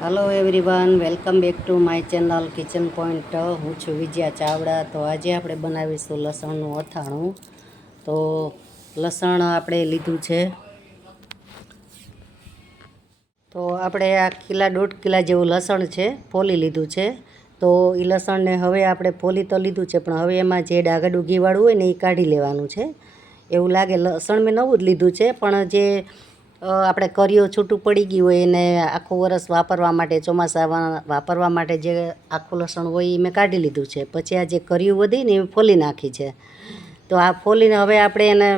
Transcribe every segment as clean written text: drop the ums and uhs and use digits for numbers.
Hello everyone, welcome back to my channel kitchen point. हूँ छुं विजया चावड़ा। तो आज આપણે બનાવીશું લસણનું અથાણું। તો લસણ આપણે લીધું છે, તો આપણે આ કિલા 1.5 કિલા જેવું લસણ છે ફોલી લીધું છે। તો એ લસણને હવે આપણે ફોલી તો લીધું છે, પણ હવે એમાં જે ડાઘા ડૂઘીવાળું હોય ને એ કાઢી લેવાનું છે। એવું લાગે લસણ મેં નવું જ લીધું છે, પણ જે આપણે કરીઓ છૂટું પડી ગયું હોય એને આખું વરસ વાપરવા માટે, ચોમાસામાં વાપરવા માટે જે આખું લસણ હોય એ મેં કાઢી લીધું છે। પછી આ જે કરીયું વધી ને એ ફોલી નાખી છે। તો આ ફોલીને હવે આપણે એને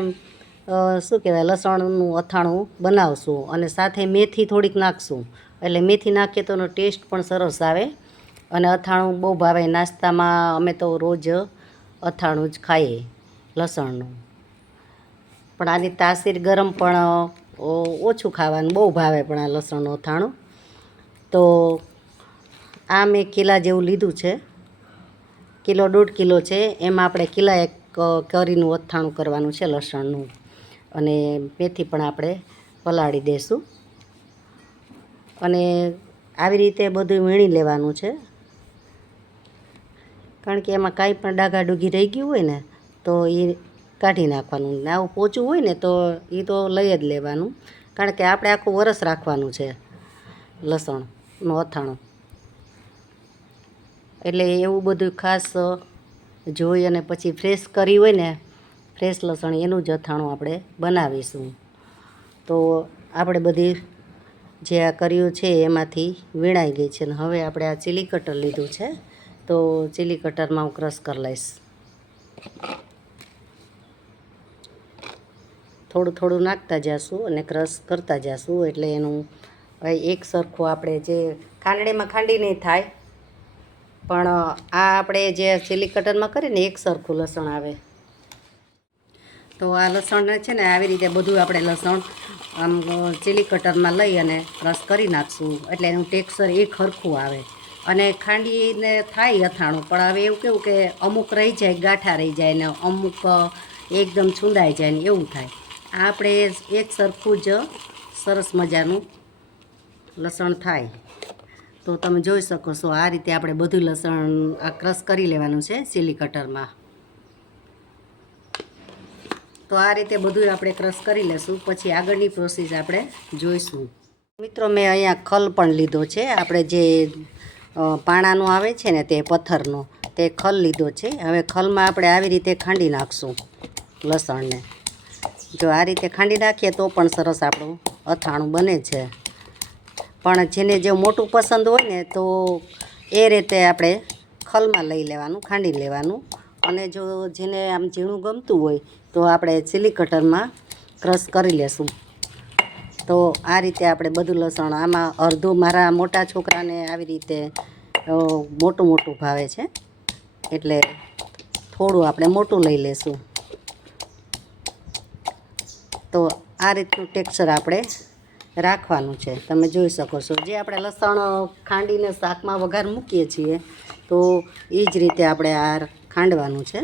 શું કહેવાય, લસણનું અથાણું બનાવશું અને સાથે મેથી થોડીક નાખશું। એટલે મેથી નાખીએ તો એનો ટેસ્ટ પણ સરસ આવે અને અથાણું બહુ ભાવે। નાસ્તામાં અમે તો રોજ અથાણું જ ખાઈએ લસણનું, પણ આની તાસીર ગરમ પણ ઓછું ખાવાનું બહુ ભાવે પણ આ લસણનું અથાણું। તો આ મેં કિલા જેવું લીધું છે, કિલો 1.5 કિલો છે, એમાં આપણે કિલા 1 કરીનું અથાણું કરવાનું છે લસણનું, અને મેથી પણ આપણે પલાળી દઈશું। અને આવી રીતે બધું વીણી લેવાનું છે, કારણ કે એમાં કાંઈ પણ ડાઘા ડૂઘી રહી ગયું હોય ને તો એ કાઢી નાખવાનું। ને આવું પોચું હોય ને તો એ તો લઈ જ લેવાનું, કારણ કે આપણે આખું વરસ રાખવાનું છે લસણનું અથાણું। એટલે એવું બધું ખાસ જોઈ અને પછી ફ્રેશ કરી હોય ને, ફ્રેશ લસણ એનું જ અથાણું આપણે બનાવીશું। તો આપણે બધી જે આ કર્યું છે એમાંથી વીણાઈ ગઈ છે, ને હવે આપણે આ ચીલી કટર લીધું છે, તો ચીલી કટરમાં હું ક્રશ કરી લઈશ। થોડું થોડું નાખતા જઈશું અને ક્રશ કરતા જઈશું, એટલે એનું એક સરખું આપણે જે ખાંડણીમાં ખાંડી નહીં થાય, પણ આ આપણે જે ચીલી કટરમાં કરીએ ને એક સરખું લસણ આવે। તો આ લસણને છે ને આવી રીતે બધું આપણે લસણ આમ ચીલી કટરમાં લઈ અને ક્રશ કરી નાખશું, એટલે એનું ટેક્સચર એક સરખું આવે અને ખાંડીને થાય અથાણું। પણ હવે એવું કેવું કે અમુક રહી જાય, ગાંઠા રહી જાય ને અમુક એકદમ છૂંદાઈ જાય ને એવું થાય। આપણે એક સરખું જ સરસ મજાનું લસણ થાય। તો તમે જોઈ શકો છો આ રીતે આપણે બધું લસણ આ ક્રશ કરી લેવાનું છે ચીલી કટરમાં। તો આ રીતે બધું આપણે ક્રશ કરી લેશું, પછી આગળની પ્રોસેસ આપણે જોઈશું। મિત્રો, મેં અહીંયા ખલ પણ લીધો છે, આપણે જે પાણાનું આવે છે ને તે પથ્થરનો, તે ખલ લીધો છે। હવે ખલમાં આપણે આવી રીતે ખાંડી નાખશું લસણને। જો આ રીતે ખાંડી નાખીએ તો પણ સરસ આપણું અથાણું બને છે, પણ જેને જે મોટું પસંદ હોય ને તો એ રીતે આપણે ખલમાં લઈ લેવાનું, ખાંડી લેવાનું। અને જો જેને આમ ઝીણું ગમતું હોય તો આપણે ચીલી કટરમાં ક્રશ કરી લેશું। તો આ રીતે આપણે બધું લસણ આમાં અડધું, મારા મોટા છોકરાને આવી રીતે મોટું મોટું ભાવે છે, એટલે થોડું આપણે મોટું લઈ લેશું। તો આ રીતનું ટેક્સચર આપણે રાખવાનું છે, તમે જોઈ શકો છો। જે આપણે લસણ ખાંડીને શાકમાં વઘાર મૂકીએ છીએ તો એ જ રીતે આપણે આ ખાંડવાનું છે,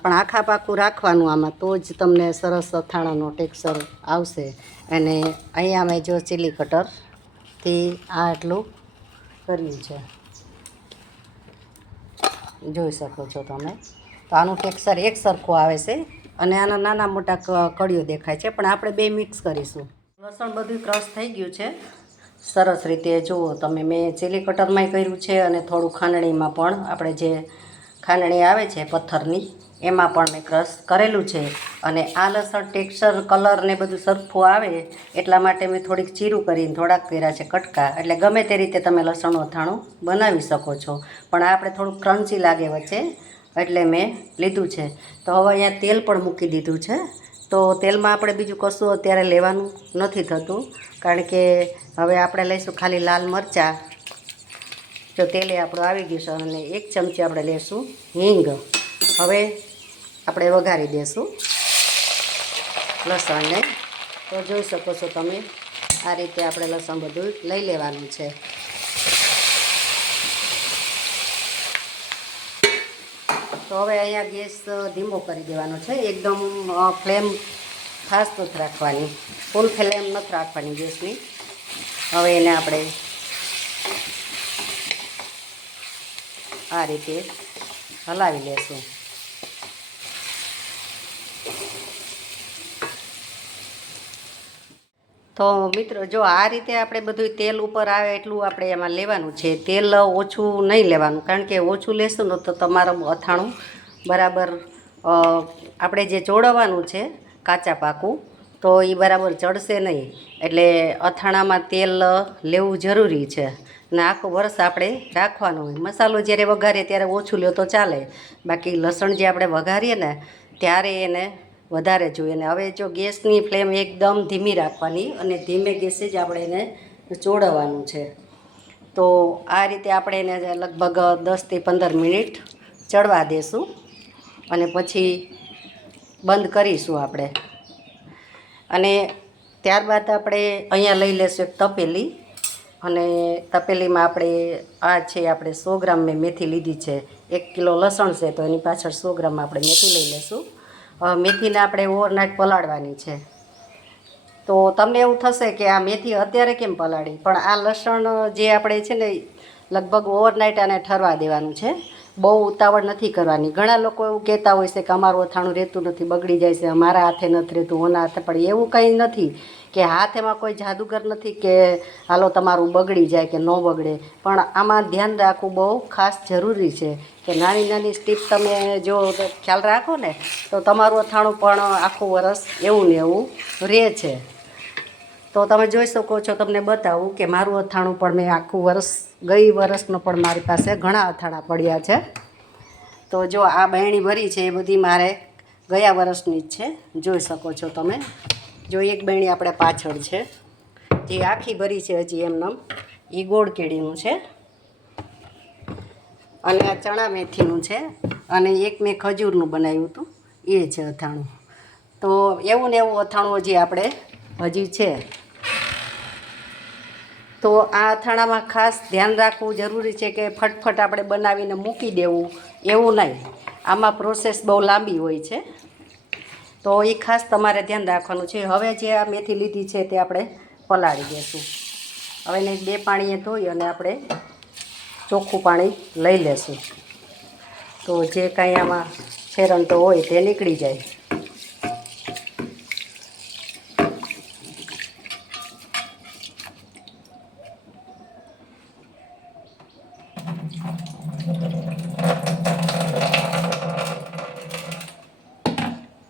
પણ આખા પાકું રાખવાનું આમાં, તો જ તમને સરસ અથાણાનો ટેક્સચર આવશે। અને અહીંયા મેં જો ચીલી કટરથી આ આટલું કર્યું છે, જોઈ શકો છો તમે। તો આનું ટેક્સચર એક સરખું આવે છે અને આના નાના મોટા કળીઓ દેખાય છે, પણ આપણે બે મિક્સ કરીશું। લસણ બધું ક્રશ થઈ ગયું છે સરસ રીતે, જુઓ તમે। મેં ચીલી કટરમાંય કર્યું છે અને થોડું ખાંડણીમાં પણ, આપણે જે ખાંડણી આવે છે પથ્થરની એમાં પણ મેં ક્રશ કરેલું છે। અને આ લસણ ટેક્સચર, કલર ને બધું સરખું આવે એટલા માટે મેં થોડીક ચીરું કરીને થોડાક કર્યા છે કટકા, એટલે ગમે તે રીતે તમે લસણનું અથાણું બનાવી શકો છો, પણ આપણે થોડુંક ક્રન્ચી લાગે વચ્ચે એટલે મેં લીધું છે। તો હવે અહીંયા તેલ પણ મૂકી દીધું છે। તો તેલમાં આપણે બીજું કશું અત્યારે લેવાનું નથી થતું, કારણ કે હવે આપણે લઈશું ખાલી લાલ મરચાં। જો તેલે આપણું આવી ગયું છે, અને 1 ચમચી આપણે લઈશું હિંગ। હવે આપણે વઘારી દઈશું લસણને। તો જોઈ શકો છો તમે, આ રીતે આપણે લસણ બધું લઈ લેવાનું છે। તો હવે અહીંયા ગેસ ધીમો કરી દેવાનો છે, એકદમ ફ્લેમ ફાસ્ટ નથી રાખવાની, ફૂલ ફ્લેમ નથી રાખવાની ગેસની। હવે એને આપણે આ રીતે હલાવી લેશું. તો મિત્રો જો આ રીતે આપણે બધું તેલ ઉપર આવે એટલું આપણે એમાં લેવાનું છે. તેલ ઓછું નહીં લેવાનું, કારણ કે ઓછું લેશું ને તો તમારું અથાણું બરાબર આપણે જે ચોળવવાનું છે કાચા પાકું તો એ બરાબર ચડશે નહીં. એટલે અથાણામાં તેલ લેવું જરૂરી છે ને આખું વરસ આપણે રાખવાનું હોય. મસાલો જ્યારે વઘારીએ ત્યારે ઓછું લ્યો તો ચાલે, બાકી લસણ જે આપણે વઘારીએ ને ત્યારે એને વધારે જોઈએ. અને હવે જો ગેસની ફ્લેમ એકદમ ધીમી રાખવાની અને ધીમે ગેસે જ આપણે એને ચોળવવાનું છે. તો આ રીતે આપણે એને લગભગ 10થી 15 મિનિટ ચડવા દેશું અને પછી બંધ કરીશું આપણે. અને ત્યારબાદ આપણે અહીંયા લઈ લેશું એક તપેલી, અને તપેલીમાં આપણે આ છે આપણે 100 ગ્રામ મેં મેથી લીધી છે. 1 કિલો લસણ છે તો એની પાછળ 100 ગ્રામ આપણે મેથી લઈ લેશું. મેથીને આપણે ઓવરનાઇટ પલાળવાની છે. તો તમને એવું થશે કે આ મેથી અત્યારે કેમ પલાળી, પણ આ લસણ જે આપણે છે ને લગભગ ઓવરનાઇટ આને ઠરવા દેવાનું છે. બહુ ઉતાવળ નથી કરવાની. ઘણા લોકો એવું કહેતા હોય છે કે અમારું અથાણું રહેતું નથી, બગડી જાય છે, અમારા હાથે નથી રહેતું, ઓના હાથે. પણ એવું કંઈ નથી કે હાથેમાં કોઈ જાદુગર નથી કે હાલો તમારું બગડી જાય કે ન બગડે. પણ આમાં ધ્યાન રાખવું બહુ ખાસ જરૂરી છે કે નાની નાની સ્ટીપ તમે જો ખ્યાલ રાખો ને તો તમારું અથાણું પણ આખું વરસ એવું ને એવું રહે છે. તો તમે જોઈ શકો છો, તમને બતાવું કે મારું અથાણું પણ મેં આખું વરસ, ગઈ વરસનો પણ મારી પાસે ઘણા અથાણા પડ્યા છે. તો જો આ બહેણી ભરી છે એ બધી મારે ગયા વરસની જ છે, જોઈ શકો છો તમે. જો એક બહેણી આપણે પાછળ છે જે આખી ભરી છે હજી એમનેમ, એ ગોળ કેળીનું છે. અને આ ચણા મેથીનું છે, અને એક મેં ખજૂરનું બનાવ્યું હતું એ છે અથાણું. તો એવું ને એવું અથાણું હજી આપણે હજી છે. તો આ અથાણામાં ખાસ ધ્યાન રાખવું જરૂરી છે કે ફટફટ આપણે બનાવીને મૂકી દેવું એવું નહીં. આમાં પ્રોસેસ બહુ લાંબી હોય છે, તો એ ખાસ તમારે ધ્યાન રાખવાનું છે. હવે જે આ મેથી લીધી છે તે આપણે પલાળી દઈશું. હવે એને 2 પાણીએ ધોઈ અને આપણે ચોખ્ખું પાણી લઈ લેશું, તો જે કાંઈ આમાં છેરંટો હોય તે નીકળી જાય.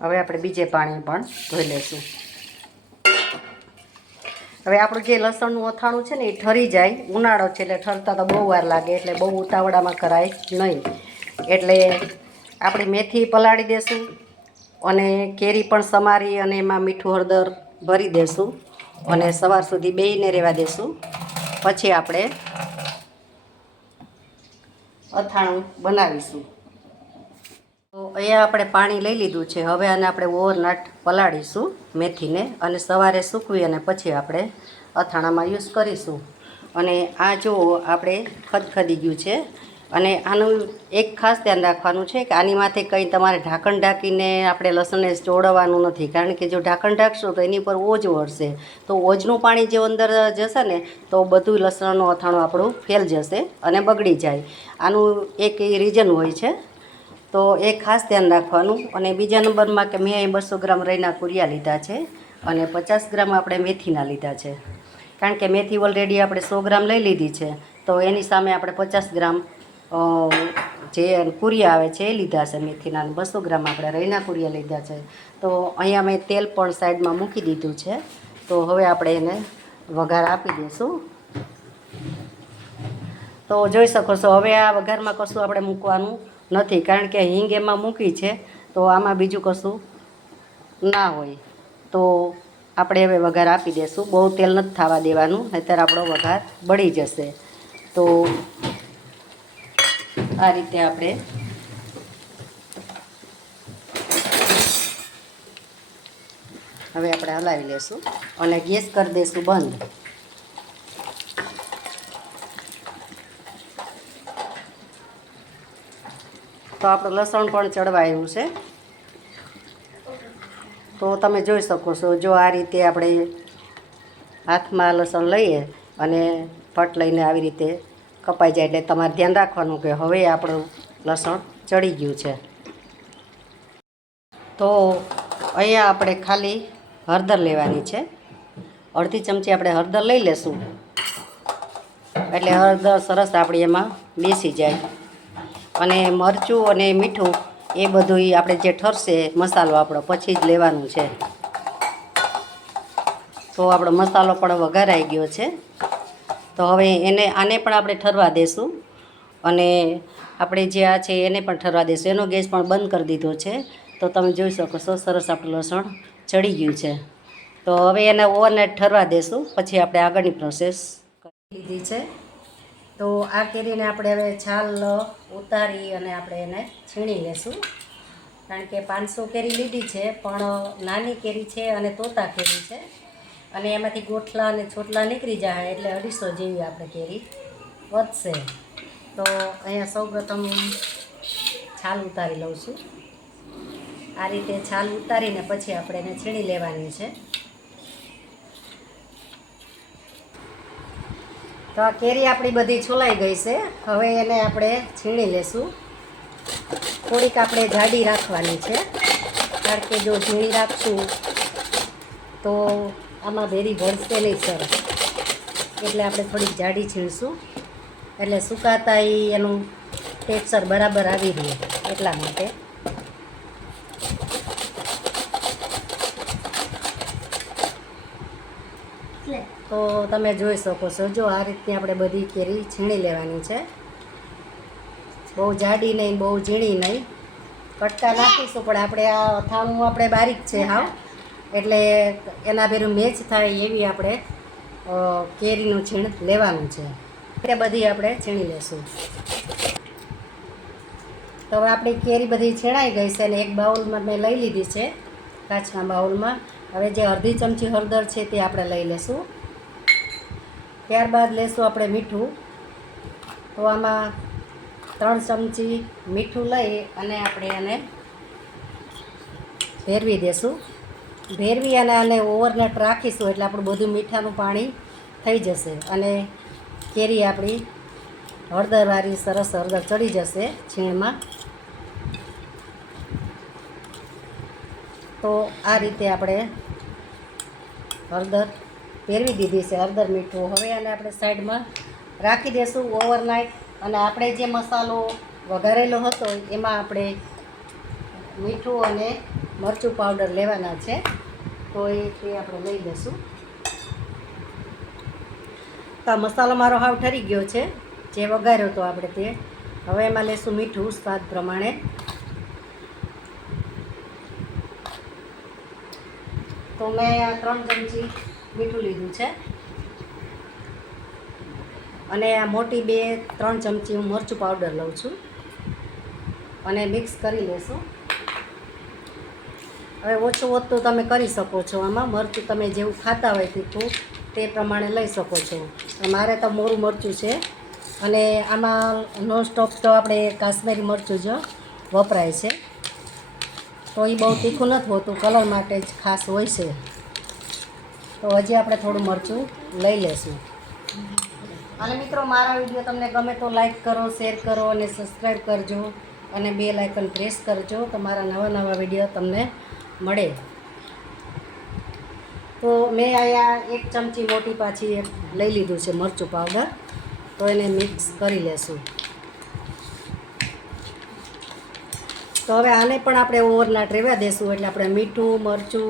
હવે આપણે બીજે પાણી પણ ધોઈ લઈશું. હવે આપણું જે લસણનું અથાણું છે ને એ ઠરી જાય. ઉનાળો છે એટલે ઠરતા તો બહુ વાર લાગે, એટલે બહુ ઉતાવળામાં કરાય નહીં. એટલે આપણી મેથી પલાળી દેશું અને કેરી પણ સમારી અને એમાં મીઠું હળદર ભરી દેશું અને સવાર સુધી બેયને રહેવા દેશું. પછી આપણે અથાણું બનાવીશું. તો અહીંયા આપણે પાણી લઈ લીધું છે. હવે આને આપણે ઓવરનાઇટ પલાળીશું મેથીને, અને સવારે સૂકવી અને પછી આપણે અથાણામાં યુઝ કરીશું. અને આ જો આપણે ખદખદી ગયું છે. અને આનું એક ખાસ ધ્યાન રાખવાનું છે કે આની માથે કંઈ તમારે ઢાંકણ ઢાંકીને આપણે લસણને ચોળવવાનું નથી, કારણ કે જો ઢાંકણ ઢાંકશો તો એની પર ઓજ વળશે. તો ઓજનું પાણી જે અંદર જશે ને તો બધું લસણનું અથાણું આપણું ફેલ જશે અને બગડી જાય. આનું એક એ રીઝન હોય છે, તો એ ખાસ ધ્યાન રાખવાનું. અને બીજા નંબરમાં કે મેં અહીં 200 ગ્રામ રઈના કુરિયા લીધા છે અને 50 ગ્રામ આપણે મેથીના લીધા છે. કારણ કે મેથી ઓલરેડી આપણે 100 ગ્રામ લઈ લીધી છે, તો એની સામે આપણે 50 ગ્રામ જે કુરિયા આવે છે એ લીધા છે મેથીના, 200 ગ્રામ આપણે રઈના કુરિયા લીધા છે. તો અહીંયા મેં તેલ પણ સાઈડમાં મૂકી દીધું છે. તો હવે આપણે એને વઘાર આપી દઈશું. તો જોઈ શકો છો હવે આ વઘારમાં કશું આપણે મૂકવાનું નથી, કારણ કે હિંગ એમાં મૂકી છે, તો આમાં બીજું કશું ના હોય. તો આપણે હવે વઘાર આપી દઈશું. બહુ તેલ નથી થવા દેવાનું, નહીંતર આપણો વઘાર બળી જશે. તો આ રીતે આપણે હવે હલાવી લેશું અને ગેસ કરી દઈશું બંધ. તો આપણું લસણ પણ ચડવાયું છે. તો તમે જોઈ શકો છો, જો આ રીતે આપણે હાથમાં લસણ લઈએ અને પટ લઈને આવી રીતે કપાઈ જાય. એટલે તમારે ધ્યાન રાખવાનું કે હવે આપણું લસણ ચડી ગયું છે. તો અહીંયા આપણે ખાલી હળદર લેવાની છે. અડધી ચમચી આપણે હળદર લઈ લેશું એટલે હળદર સરસ આપણી એમાં બેસી જાય. અને મરચું અને મીઠું એ બધું આપણે જે ઠરશે મસાલો આપણો પછી જ લેવાનું છે. તો આપણો મસાલો પણ વઘારાઈ ગયો છે. તો હવે આને પણ આપણે ઠરવા દેશું અને આપણે જે આ છે એને પણ ઠરવા દેશું. એનો ગેસ પણ બંધ કરી દીધો છે. તો તમે જોઈ શકો છો સરસ આપણું લસણ ચડી ગયું છે. તો હવે એને ઓવરનાઇટ ઠરવા દેશું પછી આપણે આગળની પ્રોસેસ કરી લીધી છે. તો આ કેરીને આપણે હવે છાલ ઉતારી અને આપણે એને છીણી લેશું. કારણ કે 500 કેરી લીધી છે પણ નાની કેરી છે અને તોતા કેરી છે અને એમાંથી ગોઠલા અને છોટલા નીકળી જાય એટલે 250 જેવી આપણે કેરી વધશે. તો અહીંયા સૌપ્રથમ છાલ ઉતારી લઉં છું. આ રીતે છાલ ઉતારીને પછી આપણે એને છીણી લેવાની છે. તો આ કેરી આપણી બધી છોલાઈ ગઈ છે. હવે એને આપણે છીણી લેશું. થોડીક આપણે જાડી રાખવાની છે કારણ કે જો ઝીણી રાખશું તો આમાં ભેરી ભળશે નહીં સરસ. એટલે આપણે થોડીક જાડી છીણશું એટલે સુકાતા એનું ટેક્સચર બરાબર આવી રહે એટલા માટે. તો તમે જોઈ શકો છો જો આ રીતની આપણે બધી કેરી છીણી લેવાની છે. બહુ જાડી નહીં બહુ ઝીણી નહીં. કટકા નાખીશું પણ આપણે આ અથાણું આપણે બારીક છે હાવ એટલે એના ભેરું મેચ થાય એવી આપણે કેરીનું છીણ લેવાનું છે. એ બધી આપણે છીણી લેશું. તો હવે આપણી કેરી બધી છીણાઈ ગઈ છે અને એક બાઉલમાં મેં લઈ લીધી છે કાચના બાઉલમાં. હવે જે અડધી ચમચી હળદર છે તે આપણે લઈ લેશું. ત્યારબાદ લેશું આપણે મીઠું. તો આમાં 3 ચમચી મીઠું લઈ અને આપણે એને ભેરવી દેશું. ભેરવી અને આને ઓવરનાઇટ રાખીશું એટલે આપણું બધું મીઠાનું પાણી થઈ જશે અને કેરી આપણી હળદરવાળી સરસ હળદર ચડી જશે છીણમાં. તો આ રીતે આપણે હળદર ભેરવી દીધી છે, હળદર મીઠું. હવે આને આપણે સાઈડમાં રાખી દઈશું ઓવરનાઇટ. અને આપણે જે મસાલો વઘારેલો હતો એમાં આપણે મીઠું અને મરચું પાવડર લેવાના છે. તો એ આપણે લઈ લઈશું. તો આ મસાલો મારો હાવ ઠરી ગયો છે જે વઘાર્યો હતો આપણે તે. હવે એમાં લઈશું મીઠું સ્વાદ પ્રમાણે. તો મેં 3 ચમચી મીઠું લીધું છે અને આ મોટી 2-3 ચમચી હું મરચું પાવડર લઉં છું અને મિક્સ કરી લેશું. હવે ઓછું વધતું તમે કરી શકો છો. આમાં મરચું તમે જેવું ખાતા હોય તીખું તે પ્રમાણે લઈ શકો છો. મારે તો મોરું મરચું છે અને આમાં નોન સ્ટોપ તો આપણે કાશ્મીરી મરચું જ વપરાય છે. તો એ બહુ તીખું નથી હોતું, કલર માટે જ ખાસ હોય છે. તો હજી આપણે થોડું મરચું લઈ લેશું. અને મિત્રો મારા વિડીયો તમને ગમે તો લાઈક કરો, શેર કરો અને સબસ્ક્રાઈબ કરજો અને બેલ આઇકન પ્રેસ કરજો તો મારા નવા વિડીયો તમને મળે. તો મેં અહીંયા 1 ચમચી મોટી પાછી લઈ લીધું છે મરચું પાવડર. તો એને મિક્સ કરી લેશું. તો હવે આને પણ આપણે ઓવરનાઇટ રહેવા દેશું એટલે આપણે મીઠું, મરચું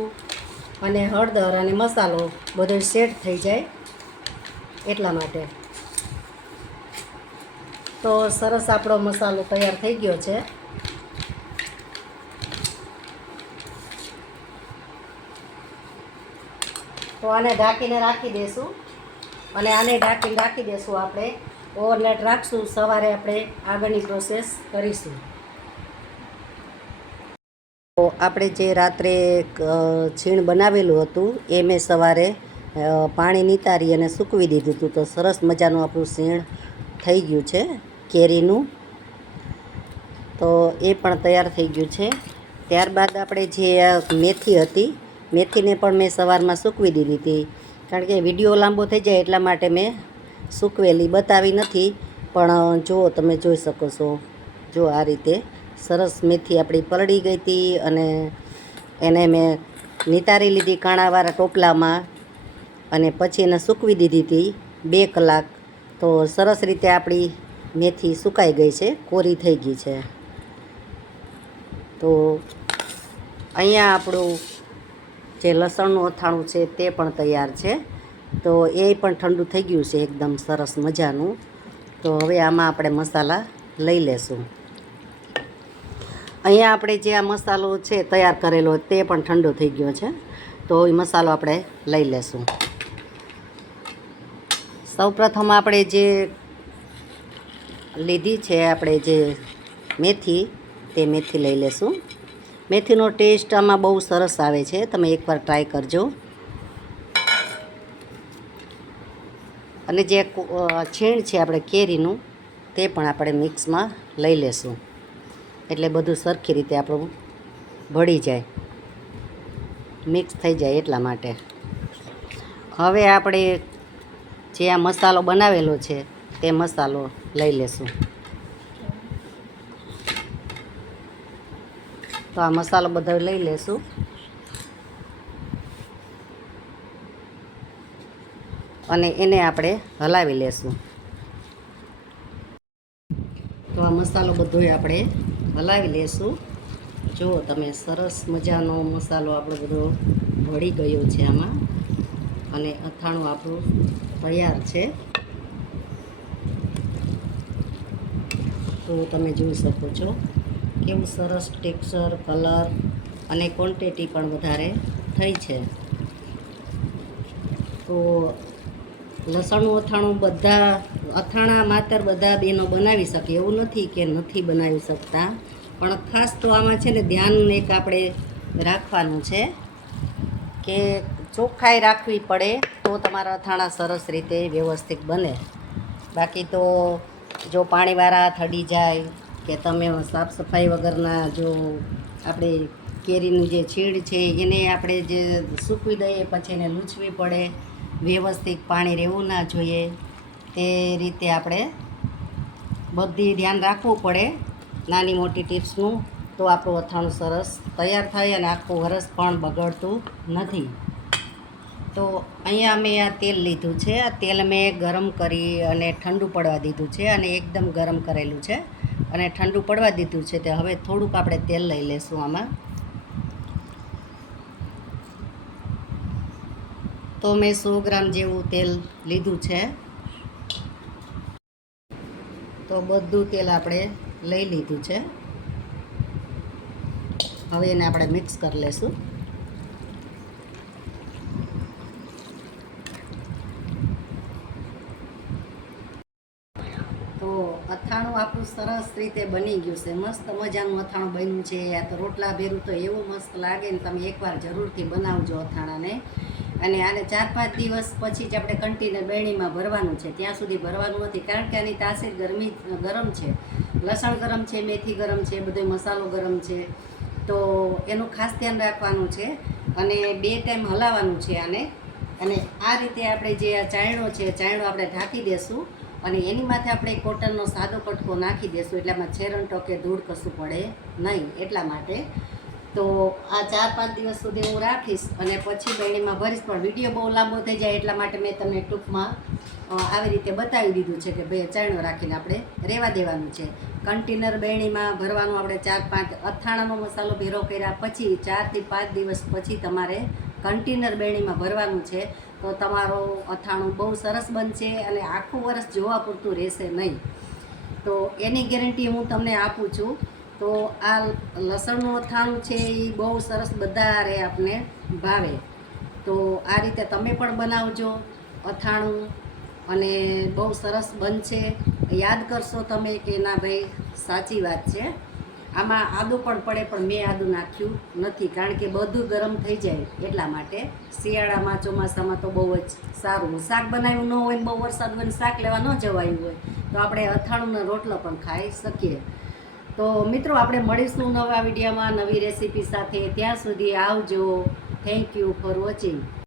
અને હળદર અને મસાલો બધો સેટ થઈ જાય એટલા માટે. તો સરસ આપણો મસાલો તૈયાર થઈ ગયો છે. તો આને ઢાંકીને રાખી દઈશું અને આને ઢાંકીને રાખી દઈશું આપણે. ઓવરનાઇટ રાખશું, સવારે આપણે આગળની પ્રોસેસ કરીશું. તો આપણે જે રાત્રે છીણ બનાવેલું હતું એ મેં સવારે પાણી નિતારી અને સૂકવી દીધું હતું. તો સરસ મજાનું આપણું છીણ થઈ ગયું છે કેરીનું. તો એ પણ તૈયાર થઈ ગયું છે. ત્યારબાદ આપણે જે મેથી હતી, મેથીને પણ મેં સવારમાં સૂકવી દીધી હતી. કારણ કે વિડીયો લાંબો થઈ જાય એટલા માટે મેં સૂકવેલી બતાવી નથી. પણ જુઓ, તમે જોઈ શકો છો, જો આ રીતે સરસ મેથી આપણી પલળી ગઈ હતી અને એને મેં નિતારી લીધી કાણાવાળા ટોપલામાં અને પછી એને સૂકવી દીધી હતી 2 કલાક. તો સરસ રીતે આપણી મેથી સુકાઈ ગઈ છે, કોરી થઈ ગઈ છે. તો અહીંયા આપણું જે લસણનું અથાણું છે તે પણ તૈયાર છે. તો એ પણ ઠંડુ થઈ ગયું છે એકદમ સરસ મજાનું. તો હવે આમાં આપણે મસાલા લઈ લેશું. અહીંયા આપણે જે આ મસાલો છે તૈયાર કરેલો તે પણ ઠંડો થઈ ગયો છે. તો એ મસાલો આપણે લઈ લેશું. સૌપ્રથમ આપણે જે લીધી છે આપણે જે મેથી, તે મેથી લઈ લેશું. મેથીનો ટેસ્ટ આમાં બહુ સરસ આવે છે, તમે એકવાર ટ્રાય કરજો. અને જે છીણ છે આપણે કેરીનું, તે પણ આપણે મિક્સમાં લઈ લેશું, એટલે બધું સરખી રીતે આપણું ભળી જાય, મિક્સ થઈ જાય એટલા માટે. હવે આપણે જે આ મસાલો બનાવેલો છે તે મસાલો લઈ લેશું. તો આ મસાલો બધો લઈ લેશું અને એને આપણે હલાવી લેશું. તો આ મસાલો બધો આપણે હલાવી લેશું. જુઓ તમે, સરસ મજાનો મસાલો આપણો બધો ભળી ગયો છે આમાં અને અથાણું આપણું તૈયાર છે. તો તમે જોઈ શકો છો કેવું સરસ ટેક્સચર, કલર અને ક્વોન્ટિટી પણ વધારે થઈ છે. તો લસણનું અથાણું બધા અથાણા માત્ર બધા બહેનો બનાવી શકે એવું નથી કે નથી બનાવી શકતા, પણ ખાસ તો આમાં છે ને ધ્યાન એક આપણે રાખવાનું છે કે ચોખ્ખાઈ રાખવી પડે તો તમારા અથાણા સરસ રીતે વ્યવસ્થિત બને. બાકી તો જો પાણીવાળા થડી જાય કે તમે સાફ સફાઈ વગરના જો આપણે કેરીનું જે છીણ છે એને આપણે જે સૂકવી દઈએ પછી એને લૂછવી પડે, વ્યવસ્થિત પાણી રહેવું ના જોઈએ, તે રીતે આપણે બધી ધ્યાન રાખવું પડે, નાની મોટી ટિપ્સનું. તો આપણું અથાણું સરસ તૈયાર થાય અને આખું વરસ પણ બગડતું નથી. તો અહીંયા મેં આ તેલ લીધું છે. આ તેલ મેં ગરમ કરી અને ઠંડુ પડવા દીધું છે અને એકદમ ગરમ કરેલું છે અને ઠંડુ પડવા દીધું છે. તે હવે થોડુંક આપણે તેલ લઈ લેશું આમાં. તો મેં 100 ગ્રામ જેવું તેલ લીધું છે. તો બધું તેલ આપણે લઈ લીધું છે. હવે એને આપણે મિક્સ કરી લેશું. તો અથાણું આપણું સરસ રીતે બની ગયું છે, મસ્ત મજાનું અથાણું બન્યું છે. આ તો રોટલા ભેરું તો એવું મસ્ત લાગે ને, તમે એકવાર જરૂરથી બનાવજો અથાણાને. અને આને 4-5 દિવસ પછી જ આપણે કન્ટેનર બેણીમાં ભરવાનું છે, ત્યાં સુધી ભરવાનું નથી, કારણ કે આની તાસીર ગરમ છે, લસણ ગરમ છે, મેથી ગરમ છે, બધો મસાલો ગરમ છે. તો એનું ખાસ ધ્યાન રાખવાનું છે અને 2 ટાઈમ હલાવવાનું છે આને. અને આ રીતે આપણે જે આ ચાયણો છે, ચાયણો આપણે ઢાંકી દેશું અને એની માથે આપણે કોટનનો સાદો કટકો નાખી દેશું, એટલે આમાં છેરંટો કે ધૂળ કશું પડે નહીં એટલા માટે. તો આ 4-5 દિવસ સુધી હું રાખીશ અને પછી બેણીમાં ભરીશ, પણ વિડીયો બહુ લાંબો થઈ જાય એટલા માટે મેં તમને ટૂંકમાં આવી રીતે બતાવી દીધું છે કે ભાઈ ચાયણો રાખીને આપણે રહેવા દેવાનું છે. કન્ટેનર બેણીમાં ભરવાનું આપણે 4-5 અથાણાનો મસાલો ભેરો કર્યા પછી 4 થી 5 દિવસ પછી તમારે કન્ટેનર બેણીમાં ભરવાનું છે. તો તમારો અથાણું બહુ સરસ બનશે અને આખું વરસ જોવા પૂરતું રહેશે નહીં. તો એની ગેરંટી હું તમને આપું છું. તો આ લસણનું અથાણું છે એ બહુ સરસ બધારે આપને ભાવે. તો આ રીતે તમે પણ બનાવજો અથાણું અને બહુ સરસ બનશે. યાદ કરશો તમે કે ના ભાઈ સાચી વાત છે. આમાં આદું પણ પડે, પણ મેં આદું નાખ્યું નથી, કારણ કે બધું ગરમ થઈ જાય એટલા માટે. શિયાળામાં ચોમાસામાં તો બહુ જ સારું. શાક બનાવ્યું ન હોય ને બહુ વરસાદ હોય ને શાક લેવા ન જવાયું હોય તો આપણે અથાણુંનો રોટલો પણ ખાઈ શકીએ. તો મિત્રો, આપણે મળીશું નવા વિડીયોમાં નવી રેસીપી સાથે. ત્યાં સુધી આવજો. Thank you for watching.